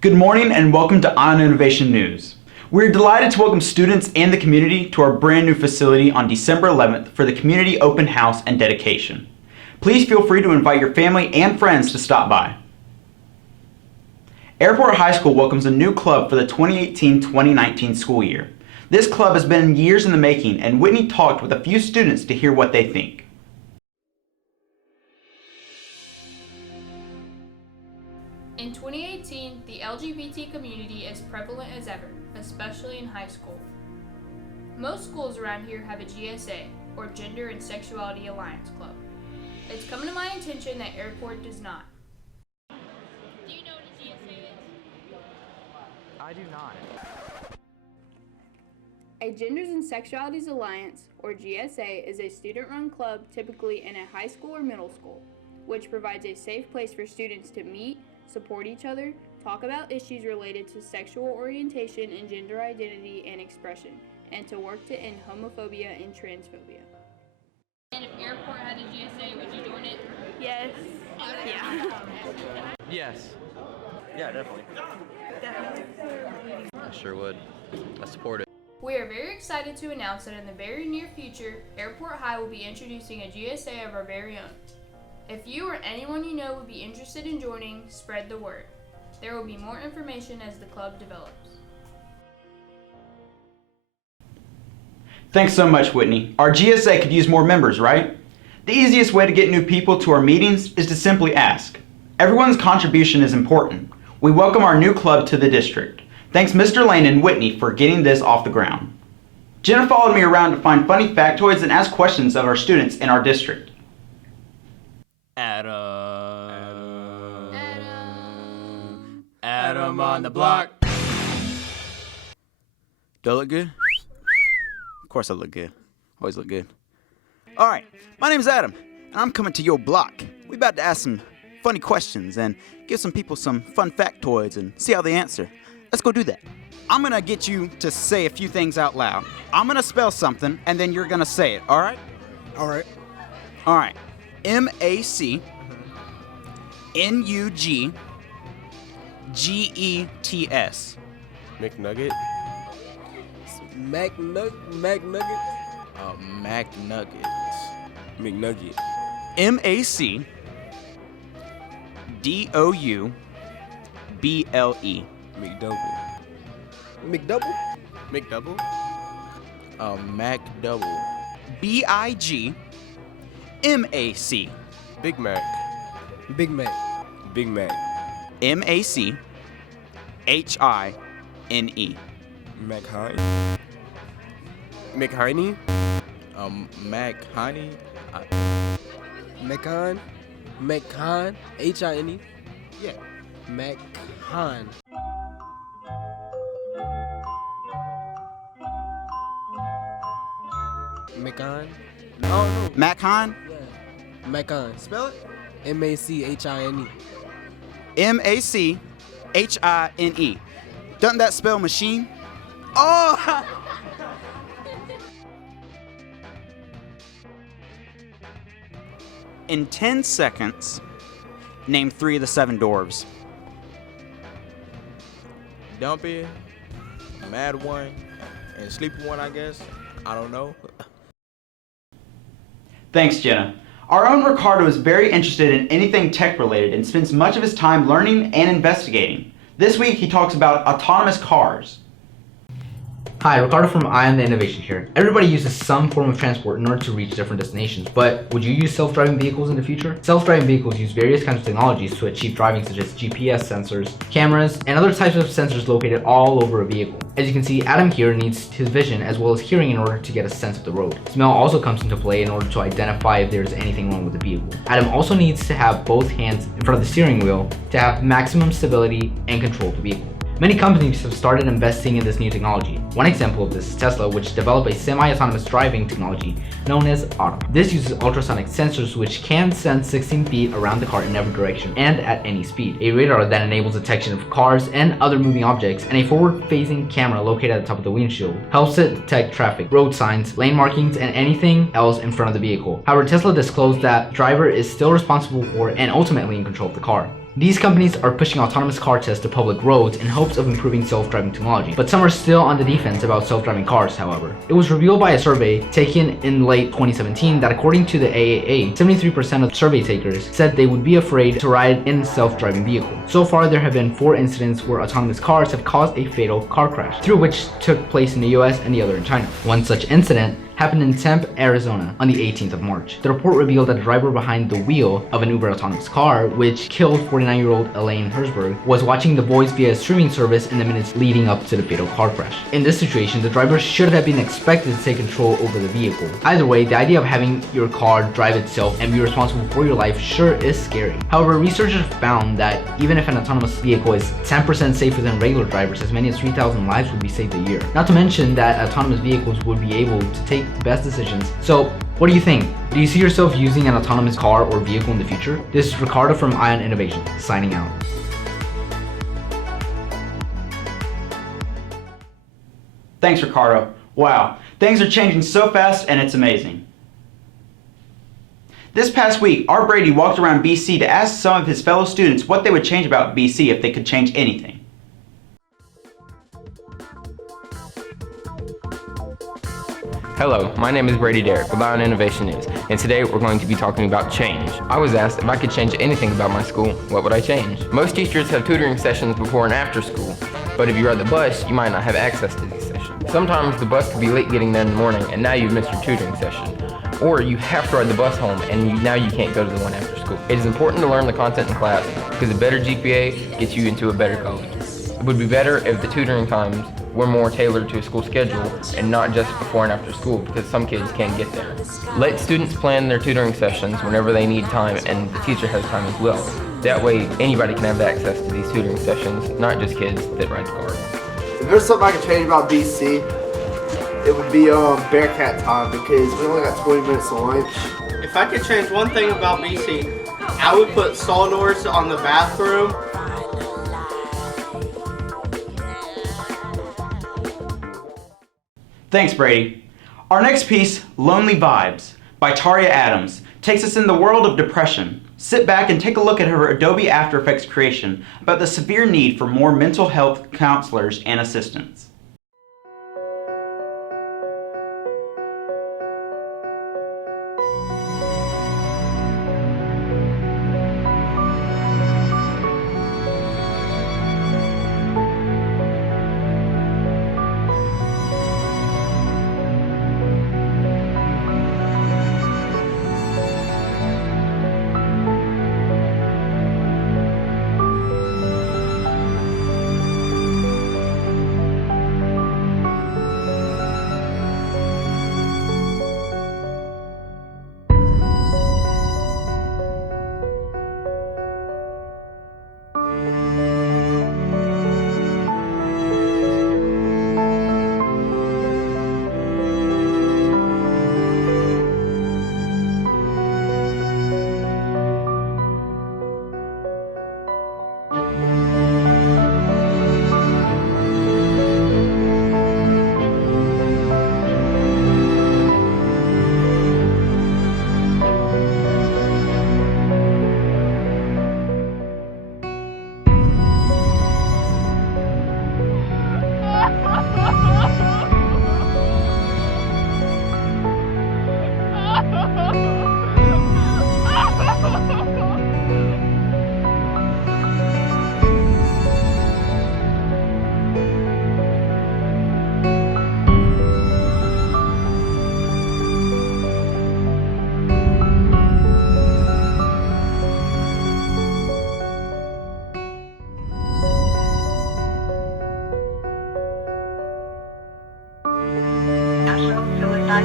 Good morning and welcome to On Innovation News. We're delighted to welcome students and the community to our brand new facility on December 11th for the community open house and dedication. Please feel free to invite your family and friends to stop by. Airport High School welcomes a new club for the 2018-2019 school year. This club has been years in the making, and Whitney talked with a few students to hear what they think. In 2018, the LGBT community is prevalent as ever, especially in high school. Most schools around here have a GSA, or Gender and Sexuality Alliance Club. It's come to my attention that Airport does not. Do you know what a GSA is? I do not. A Genders and Sexualities Alliance, or GSA, is a student-run club typically in a high school or middle school, which provides a safe place for students to meet, support each other, talk about issues related to sexual orientation and gender identity and expression, and to work to end homophobia and transphobia. And if Airport had a GSA, would you join it? Yes. Yeah. Yes. Yeah, definitely. I sure would. I support it. We are very excited to announce that in the very near future, Airport High will be introducing a GSA of our very own. If you or anyone you know would be interested in joining, spread the word. There will be more information as the club develops. Thanks so much, Whitney. Our GSA could use more members, right? The easiest way to get new people to our meetings is to simply ask. Everyone's contribution is important. We welcome our new club to the district. Thanks Mr. Lane and Whitney for getting this off the ground. Jenna followed me around to find funny factoids and ask questions of our students in our district. Adam on the block. Do I look good? Of course I look good. Always look good. Alright, my name's Adam, and I'm coming to your block. We about to ask some funny questions and give some people some fun factoids and see how they answer. Let's go do that. I'm gonna get you to say a few things out loud. I'm gonna spell something, and then you're gonna say it, alright? Alright. Alright. MACNUGGETS. McNugget. McNugget. McNuggets. McNugget. MACDOUBLE. McDouble. McDouble? McDouble? MacDouble. BIGMAC. Big Mac. Big Mac. Big Mac. MACHINE. McHine. McHiney? McHiney. McHine. McHine. HINE. Yeah. McHine. McHine. Oh no. McHine. Yeah. McHine. Spell it. MACHINE. MACHINE. Doesn't that spell machine? Oh! In 10 seconds, name 3 of the 7 dwarves. Dumpy, Mad One, and Sleepy One, I guess. I don't know. Thanks, Jenna. Our own Ricardo is very interested in anything tech-related and spends much of his time learning and investigating. This week, he talks about autonomous cars. Hi, Ricardo from On Innovation here. Everybody uses some form of transport in order to reach different destinations, but would you use self-driving vehicles in the future? Self-driving vehicles use various kinds of technologies to achieve driving, such as GPS sensors, cameras, and other types of sensors located all over a vehicle. As you can see, Adam here needs his vision as well as hearing in order to get a sense of the road. Smell also comes into play in order to identify if there's anything wrong with the vehicle. Adam also needs to have both hands in front of the steering wheel to have maximum stability and control of the vehicle. Many companies have started investing in this new technology. One example of this is Tesla, which developed a semi-autonomous driving technology known as Auto. This uses ultrasonic sensors which can sense 16 feet around the car in every direction and at any speed. A radar that enables detection of cars and other moving objects, and a forward-facing camera located at the top of the windshield helps it detect traffic, road signs, lane markings, and anything else in front of the vehicle. However, Tesla disclosed that the driver is still responsible for and ultimately in control of the car. These companies are pushing autonomous car tests to public roads in hopes of improving self-driving technology, but some are still on the defense about self-driving cars, however. It was revealed by a survey taken in late 2017 that according to the AAA, 73% of survey takers said they would be afraid to ride in a self-driving vehicle. So far, there have been 4 incidents where autonomous cars have caused a fatal car crash, 3 of which took place in the US and the other in China. One such incident happened in Tempe, Arizona on the 18th of March. The report revealed that the driver behind the wheel of an Uber autonomous car, which killed 49-year-old Elaine Herzberg, was watching The Voice via a streaming service in the minutes leading up to the fatal car crash. In this situation, the driver should have been expected to take control over the vehicle. Either way, the idea of having your car drive itself and be responsible for your life sure is scary. However, researchers found that even if an autonomous vehicle is 10% safer than regular drivers, as many as 3,000 lives would be saved a year. Not to mention that autonomous vehicles would be able to take the best decisions. So, what do you think? Do you see yourself using an autonomous car or vehicle in the future? This is Ricardo from Ion Innovation, signing out. Thanks, Ricardo. Wow, things are changing so fast and it's amazing. This past week, our Brady walked around BC to ask some of his fellow students what they would change about BC if they could change anything. Hello, my name is Brady Derrick with Ion Innovation News, and today we're going to be talking about change. I was asked if I could change anything about my school, what would I change? Most teachers have tutoring sessions before and after school, but if you ride the bus, you might not have access to these sessions. Sometimes the bus could be late getting there in the morning and now you've missed your tutoring session. Or you have to ride the bus home and now you can't go to the one after school. It is important to learn the content in class because a better GPA gets you into a better college. It would be better if the tutoring times were more tailored to a school schedule and not just before and after school because some kids can't get there. Let students plan their tutoring sessions whenever they need time and the teacher has time as well. That way anybody can have access to these tutoring sessions, not just kids that ride the car. If there's something I could change about BC, it would be Bearcat time because we only got 20 minutes of lunch. If I could change one thing about BC, I would put solenoids on the bathroom. Thanks, Brady. Our next piece, Lonely Vibes, by Taria Adams, takes us in the world of depression. Sit back and take a look at her Adobe After Effects creation about the severe need for more mental health counselors and assistants.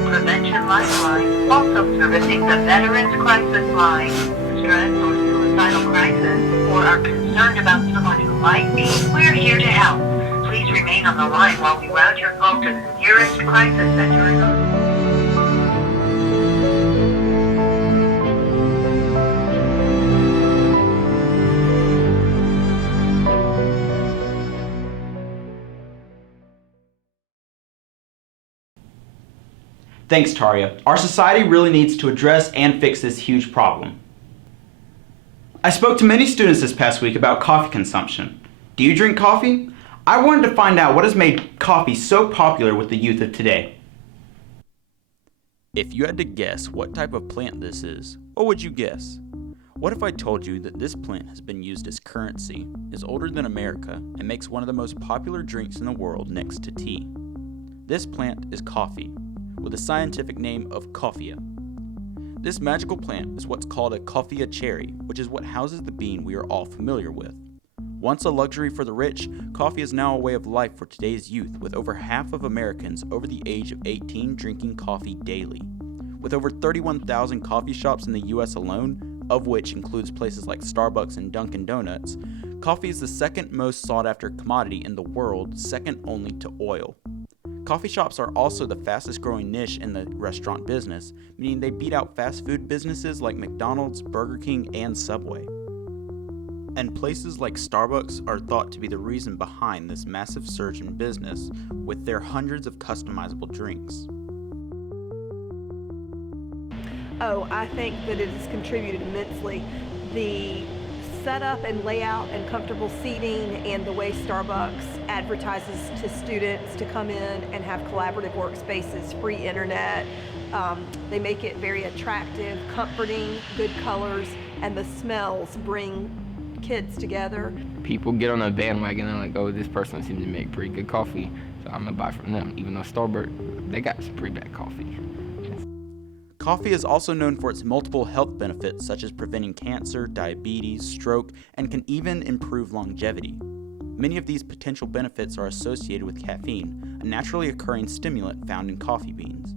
Prevention Lifeline, also servicing the Veterans Crisis Line. Stress or suicidal crisis, or are concerned about someone who might be, we're here to help. Please remain on the line while we route your call to the nearest crisis center. Thanks, Taria. Our society really needs to address and fix this huge problem. I spoke to many students this past week about coffee consumption. Do you drink coffee? I wanted to find out what has made coffee so popular with the youth of today. If you had to guess what type of plant this is, what would you guess? What if I told you that this plant has been used as currency, is older than America, and makes one of the most popular drinks in the world next to tea? This plant is coffee, with the scientific name of coffea. This magical plant is what's called a coffea cherry, which is what houses the bean we are all familiar with. Once a luxury for the rich, coffee is now a way of life for today's youth, with over half of Americans over the age of 18 drinking coffee daily. With over 31,000 coffee shops in the US alone, of which includes places like Starbucks and Dunkin' Donuts, coffee is the second most sought after commodity in the world, second only to oil. Coffee shops are also the fastest growing niche in the restaurant business, meaning they beat out fast food businesses like McDonald's, Burger King, and Subway. And places like Starbucks are thought to be the reason behind this massive surge in business with their hundreds of customizable drinks. Oh, I think that it has contributed immensely. The setup and layout and comfortable seating and the way Starbucks advertises to students to come in and have collaborative workspaces, free internet. They make it very attractive, comforting, good colors, and the smells bring kids together. People get on a bandwagon and like, oh, this person seems to make pretty good coffee, so I'm gonna buy from them. Even though Starbucks, they got some pretty bad coffee. Coffee is also known for its multiple health benefits such as preventing cancer, diabetes, stroke, and can even improve longevity. Many of these potential benefits are associated with caffeine, a naturally occurring stimulant found in coffee beans.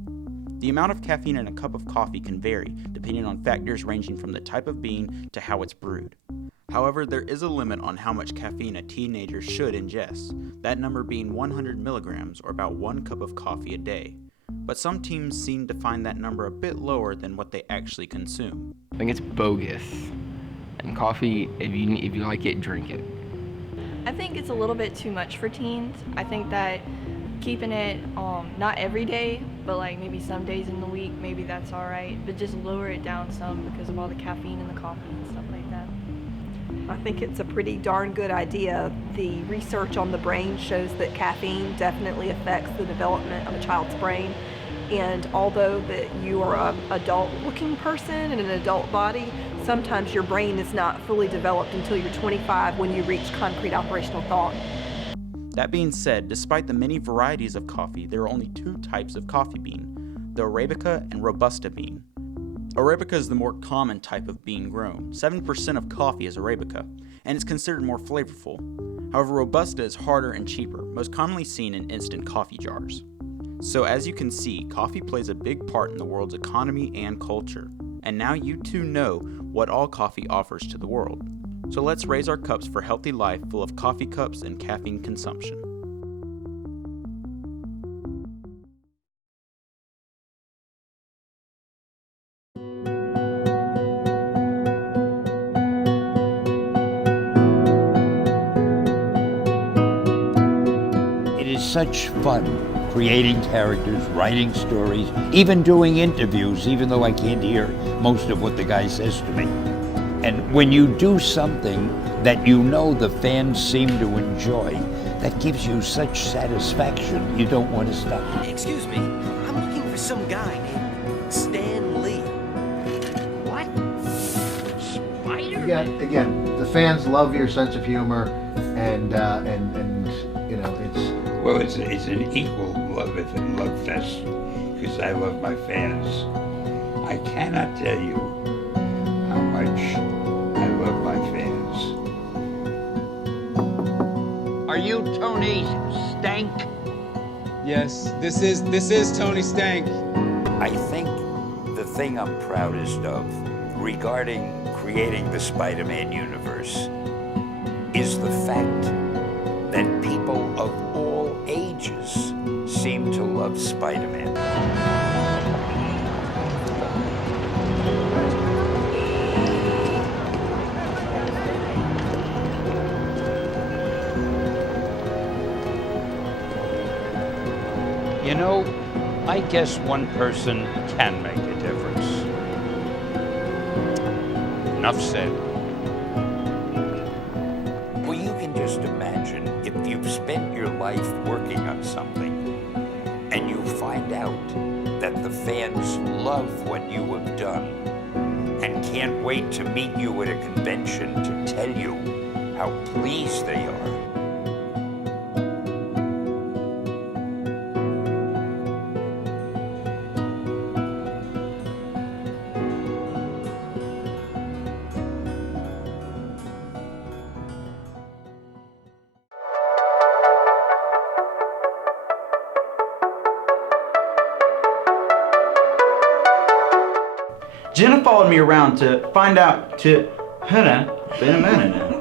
The amount of caffeine in a cup of coffee can vary depending on factors ranging from the type of bean to how it's brewed. However, there is a limit on how much caffeine a teenager should ingest, that number being 100 milligrams or about 1 cup of coffee a day. But some teams seem to find that number a bit lower than what they actually consume. I think it's bogus. And coffee, if you like it, drink it. I think it's a little bit too much for teens. I think that keeping it not every day, but like maybe some days in the week, maybe that's all right. But just lower it down some because of all the caffeine in the coffee and stuff like that. I think it's a pretty darn good idea. The research on the brain shows that caffeine definitely affects the development of a child's brain. And although that you are an adult-looking person in an adult body, sometimes your brain is not fully developed until you're 25 when you reach concrete operational thought. That being said, despite the many varieties of coffee, there are only 2 types of coffee bean, the Arabica and Robusta bean. Arabica is the more common type of bean grown. 7% of coffee is Arabica, and it's considered more flavorful. However, Robusta is harder and cheaper, most commonly seen in instant coffee jars. So as you can see, coffee plays a big part in the world's economy and culture. And now you too know what all coffee offers to the world. So let's raise our cups for healthy life full of coffee cups and caffeine consumption. It is such fun creating characters, writing stories, even doing interviews, even though I can't hear most of what the guy says to me. And when you do something that you know the fans seem to enjoy, that gives you such satisfaction, you don't want to stop. Excuse me, I'm looking for some guy named Stan Lee. What? Spider-Man? Again, the fans love your sense of humor, and you know, it's... Well, it's an equal love fest, because I love my fans. I cannot tell you how much I love my fans. Are you Tony Stank? Yes, this is Tony Stank. I think the thing I'm proudest of regarding creating the Spider-Man universe is the fact that people of all ages seem to love Spider-Man. You know, I guess one person can make a difference. Enough said. life working on something, and you find out that the fans love what you have done and can't wait to meet you at a convention to tell you how pleased they are. Jenna followed me around to find out been a minute now.